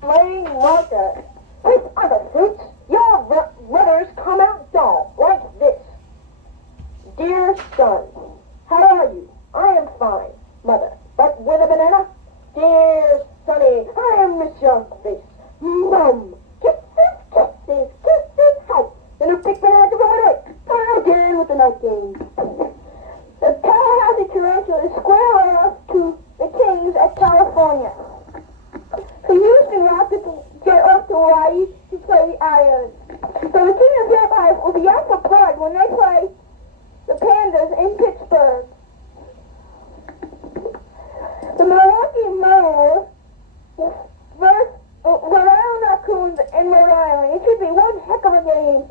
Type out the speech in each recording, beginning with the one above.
Playing marker. With other fruits, your letters come out dull, like this. Dear son, how are you? I am fine, mother. But with a banana? Dear Sonny, I miss your face. Mum, kisses, hi. Then a big banana to water. Again with the night game. The Tallahassee tarantula is square off to the Kings at California. The Houston Rockets get off to Hawaii to play the Islanders. So the King of Empire will be out for blood when they play the Panthers in Pittsburgh. The Milwaukee Mariners versus Rhode Island Raccoons in Rhode Island. It should be one heck of a game.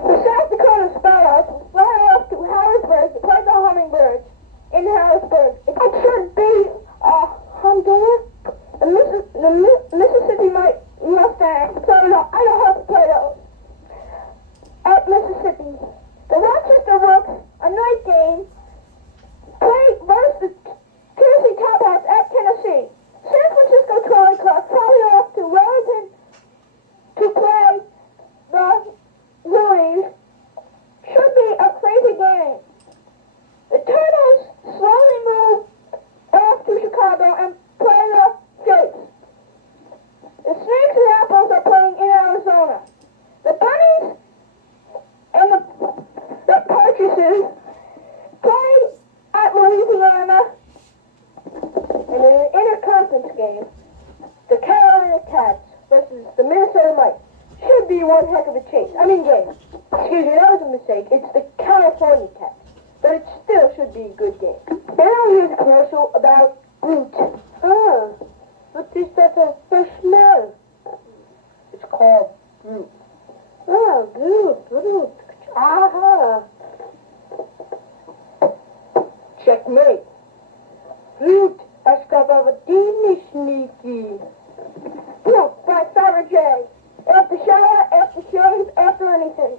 The South Dakota Sparrows fly off to Harrisburg to play the Hummingbirds in Harrisburg. It should be Honduras. The Mississippi Mustangs. So I don't have to play those. At Mississippi. The Rochester Rooks, a night game, play versus Tennessee Top Hats at Tennessee. San Francisco Trolley Club probably off to Wellington to play the Louis. Should be a crazy game. The Turtles slowly move off to Chicago and play the Jays. The Snakes and Apples are playing in Arizona. The Bunnies and the Partridges play at Louisiana. And in an interconference game, the Carolina Cats versus the Minnesota Mites should be one heck of a game. Excuse me, that was a mistake. It's the California Cats. But it still should be a good game. Then I'll use a commercial about Groot. What is that for smell? It's called Groot. Groot. Aha. Checkmate. Groot has got a teeny sneaky. No, by Sarah J. After shower, after shave, after anything.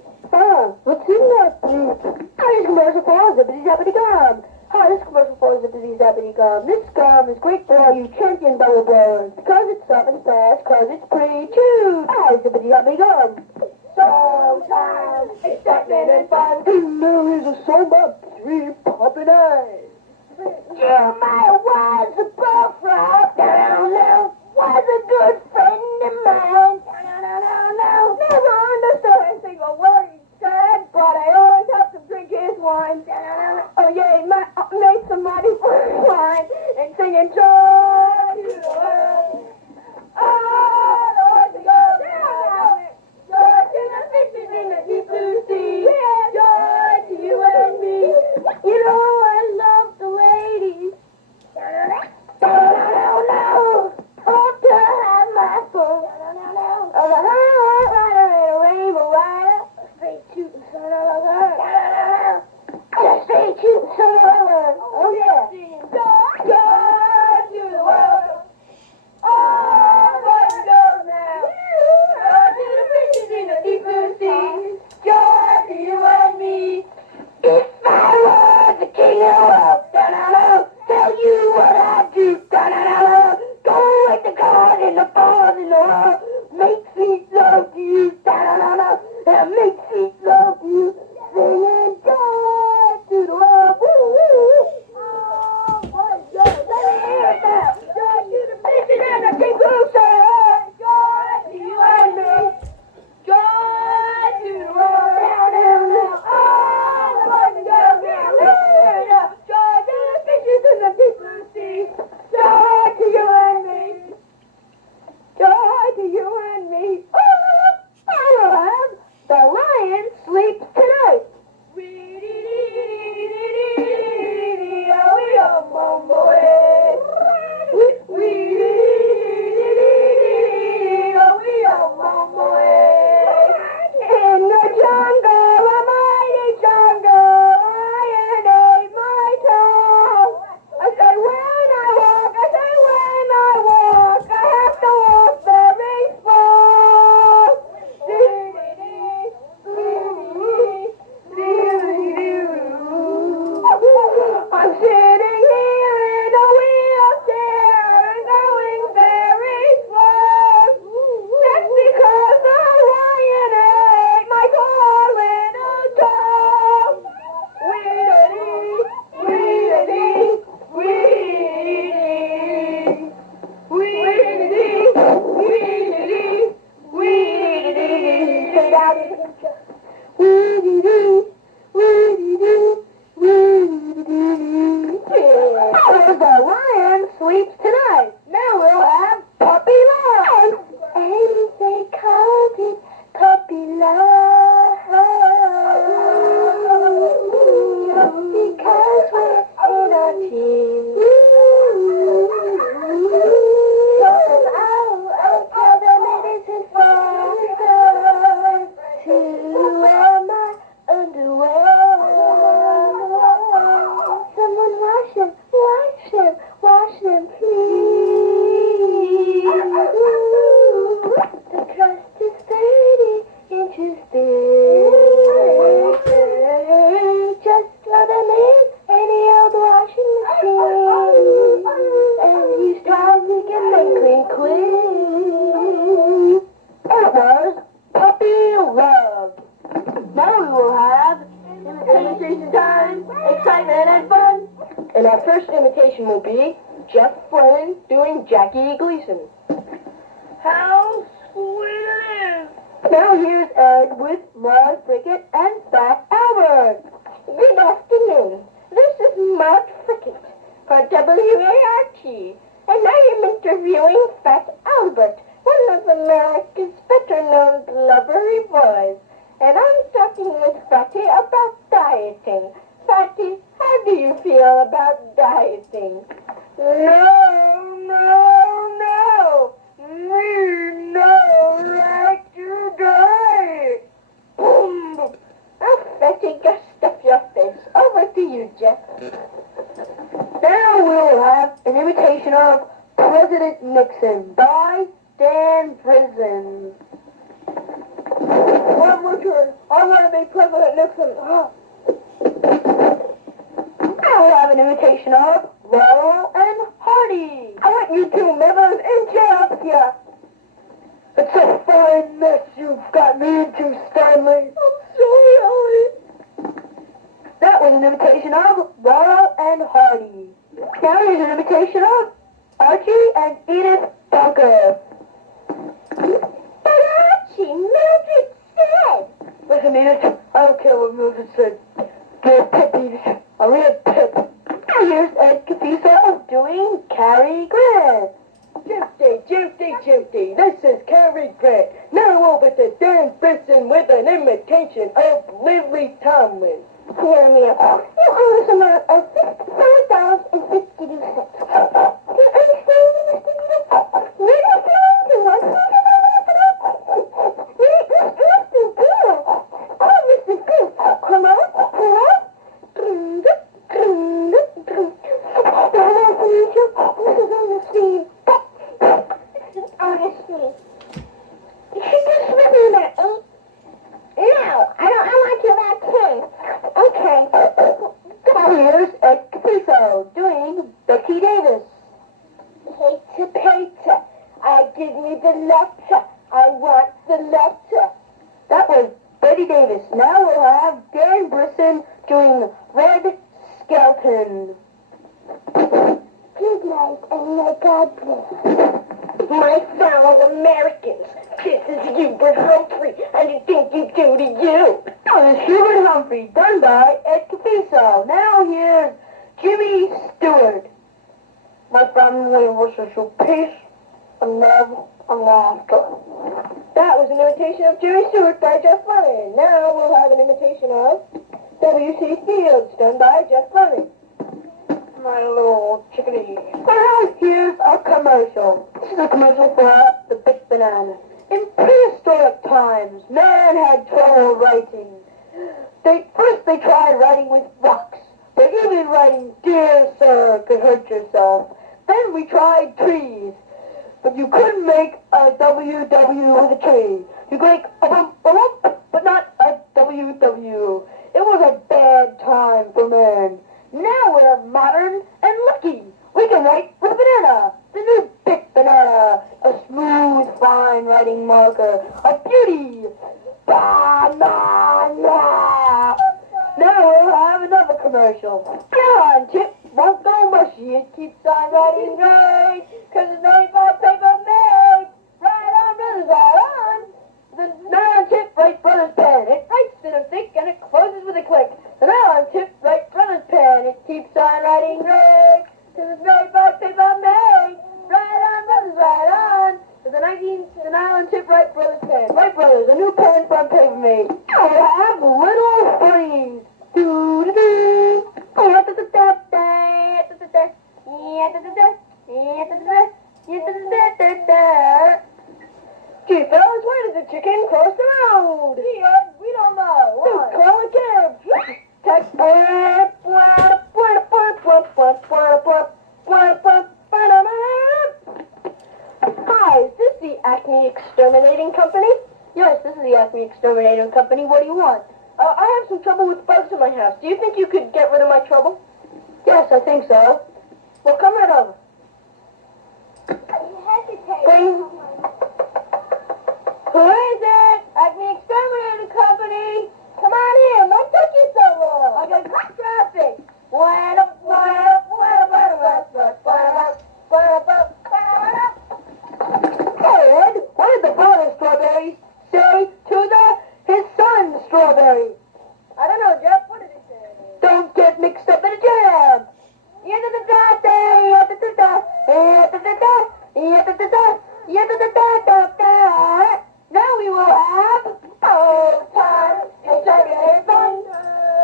What's in that Groot? This commercial for Zippity Zappity Gum. Hi, this commercial for Zippity Zappity Gum. This gum is great for all you champion bubble blowers. Because it's soft and fast, because it's pretty chewed. Hi, Zippity Zappity Gum. Sometimes excitement and fun. And there is a song about 3 popping eyes. Jeremiah was a bullfrog. No. Was a good friend of mine. No. Never understood a single word he said, but I always have to drink his wine. Oh yeah, he made some mighty fine wine and singing joy to the world. Oh, the horse goes down. Joy to the fishes in the deep blue sea. Joy to you and me. You know I love the ladies. No. Hope to have my fun. Of a high rider and a rainbow rider. A straight shooting son of a gun. A straight shooting son of a gun. Oh yeah. Joy to the world. Oh, boys and girls now. Joy to the fishes in the deep blue sea. Joy to you and me. If I was the king of the world, tell you what I'd do, go with the God and the bars in the world, make sweet love to you, and make sweet love to you, singing joy to the world, Oh, boys, let me hear it now, joy to the fishes and the deep blue sea, joy to you and me, joy to the world, down, oh, the boys and girls, hear it now, joy to the fishes in the deep blue sea, joy to you and me, joy to you quiz. It was puppy love. Now we will have imitation time, excitement, and fun. And our first imitation will be Jeff Flynn doing Jackie Gleason. How sweet it is! Now here's Ed with Maud Frickett and Fat Albert. Good afternoon. This is Maud Frickett for WART, and I am interviewing Fat Albert, one of America's better-known blubbery boys. And I'm talking with Fatty about dieting. Fatty, how do you feel about dieting? No. Me no like to diet. Boom. Oh, Fatty, just stuff your face. Over to you, Jeff. Now we'll have an imitation of President Nixon by Dan Prison. One more turn. I want to be President Nixon. I'll have an imitation of Laurel and Hardy. I want you two members interrupt you. It's a fine mess you've got me into, Stanley. I'm sorry. That was an imitation of Laurel and Hardy. Now here's an imitation of Archie and Edith Bunker. But Archie, Mildred said. Listen, Edith, I don't care what Mildred said. Get a pip, Edith. A real pip. Now here's Ed Cafiso doing Cary Grant. Juicy. This is Cary Grant. Now over to Dan Brinson with an imitation of Lily Tomlin. Hear me out. You owe us amount of $54.52. Do you understand me, Mr. Edith? We're not going to one. Mr. Bill. Oh, Mr. Bill. Come on. This is on the scene. Honestly. You should just with me about 8. No, I want you about 10. Okay. Now here's Ed Cafiso doing Betty Davis. Peter, I give me the letter. I want the letter. That was Betty Davis. Now we'll have Dan Brisson doing Red Skelton. Good night and may God bless. My fellow Americans, this is Hubert Humphrey, and you think you do to you. That was Hubert Humphrey, done by Ed Cafiso. Now here's Jimmy Stewart. My family wishes you peace and love and laughter. That was an imitation of Jimmy Stewart by Jeff Fleming. Now we'll have an imitation of W.C. Fields, done by Jeff Fleming. My little chickadee. Now here's a commercial. This is a commercial for the Big Banana. In prehistoric times, man had trouble writing. First they tried writing with rocks, but even writing "Dear Sir" could hurt yourself. Then we tried trees, but you couldn't make a WW with a tree. You could make a bump, but not a WW. It was a bad time for man. Now we're modern and lucky. We can write with a banana, the new Big Banana, a smooth, fine writing marker, a beauty. Banana. Now we'll have another commercial. Come on, Chip, won't go mushy. It keeps on writing great, 'cause it's made by paper made. Right on, brothers, right on. The nylon Chip Wright Brothers pen. It writes in a thick and it closes with a click. The nylon Chip Wright Brothers pen. It keeps on writing great, 'cause it's made by paper made. Right on, brothers, right on. The nylon Chip Wright Brothers pen. Wright Brothers, a new pen from paper made. Now we have Little Freeze. Do-do-do. Gee, fellas, where did the chicken cross the road? We don't know. Call a cab. Hi, is this the Acme Exterminating Company? Yes, this is the Acme Exterminating Company. What do you want? I have some trouble with bugs in my house. Do you think you could get rid of my trouble? Yes, I think so. Well, come right over. You hesitate. They Now we will have old time and Saturday fun.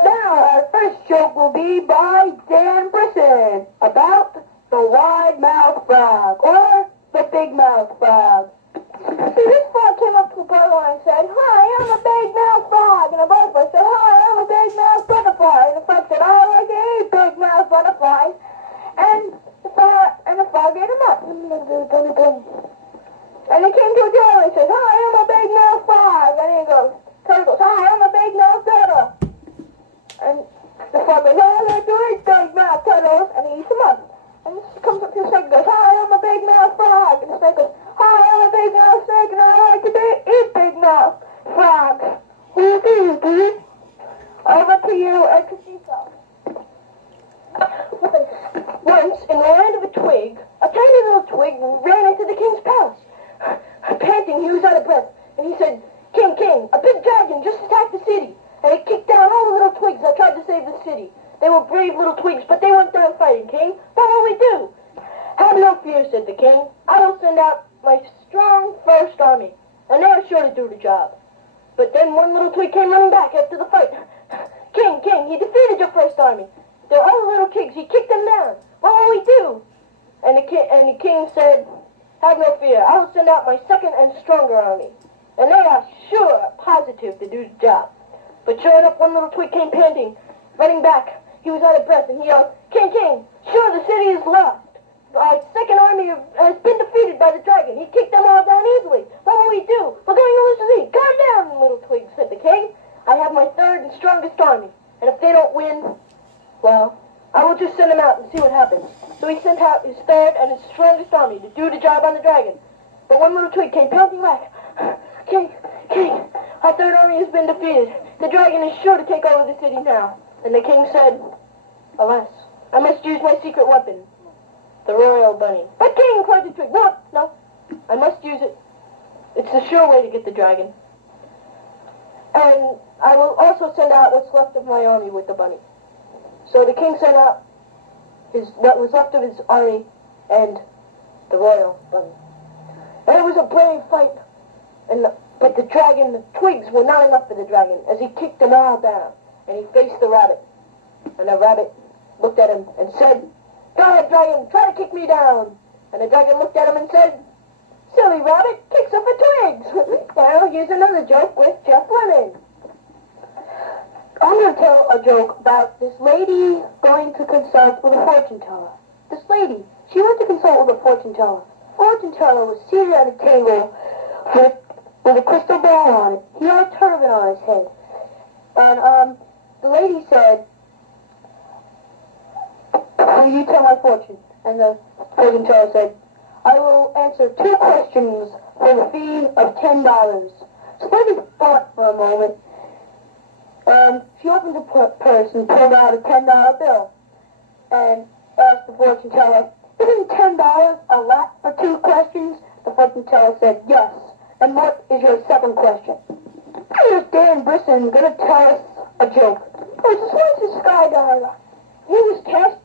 Now our first joke will be by Dan Brisson about the wide-mouthed frog, or the big-mouthed frog. See, this frog came up to a butterfly and said, "Hi, I'm a big-mouthed frog." And the butterfly said, "Hi, I'm a big-mouthed butterfly." And the frog said, "I like to eat big-mouthed butterflies." And the frog ate him up. And he came to a turtle and says, "Hi, I'm a big-mouthed frog." And he goes, turtle goes, "Hi, I'm a big-mouthed turtle." And the frog goes, "I like to eat big-mouthed turtles." And he eats them up. And this comes up to the snake and goes, "Hi, I'm a big-mouthed frog." And the snake goes, "Hi, I'm a big-mouthed snake and I like to eat big-mouthed frogs." Over to you, Exorciso. Once, in the land of a twig, a tiny little twig ran into the king's palace. Panting, he was out of breath, and he said, "King, king, a big dragon just attacked the city, and it kicked down all the little twigs that tried to save the city. They were brave little twigs, but they weren't done fighting, king. What will we do?" "Have no fear," said the king. "I will send out my strong first army, and they are sure to do the job." But then one little twig came running back after the fight. "King, king, he defeated your first army. They're all little twigs. He kicked them down. What will we do?" And the king said, "Have no fear. I will send out my second and stronger army, and they are sure, positive to do the job." But sure enough, one little twig came panting, running back. He was out of breath, and he yelled, "King, king, sure the city is lost. Our second army has been defeated by the dragon. He kicked them all down easily. What will we do? We're going to lose the city." "Calm down, little twig," said the king. "I have my third and strongest army, and if they don't win, well, I will just send them out and see what happens." So he sent out his third and his strongest army to do the job on the dragon. But one little twig came panting back. "King, king, our third army has been defeated. The dragon is sure to take over the city now." And the king said, "Alas, I must use my secret weapon, the royal bunny." "But king," cried the twig, no, I must use it. It's the sure way to get the dragon. And I will also send out what's left of my army with the bunny." So the king sent out what was left of his army and the royal bunny. And it was a brave fight. But the dragon, the twigs were not enough for the dragon, as he kicked them all down. And he faced the rabbit. And the rabbit looked at him and said, "Go ahead, dragon, try to kick me down." And the dragon looked at him and said, "Silly rabbit, kicks up for twigs." Now here's another joke with Jeff Lemon. I'm going to tell a joke about this lady going to consult with a fortune teller. This lady, she went to consult with a fortune teller. Fortune teller was seated at a table with a crystal ball on it. He had a turban on his head. And the lady said, "Will you tell my fortune?" And the fortune teller said, "I will answer 2 questions for the fee of $10. So the lady thought for a moment. She opened her purse and pulled out a $10 bill and asked the fortune teller, "Isn't $10 a lot for 2 questions?" The fortune teller said, "Yes. And what is your second question?" Here's Dan Brisson going to tell us a joke. This was a skydiver. He was cast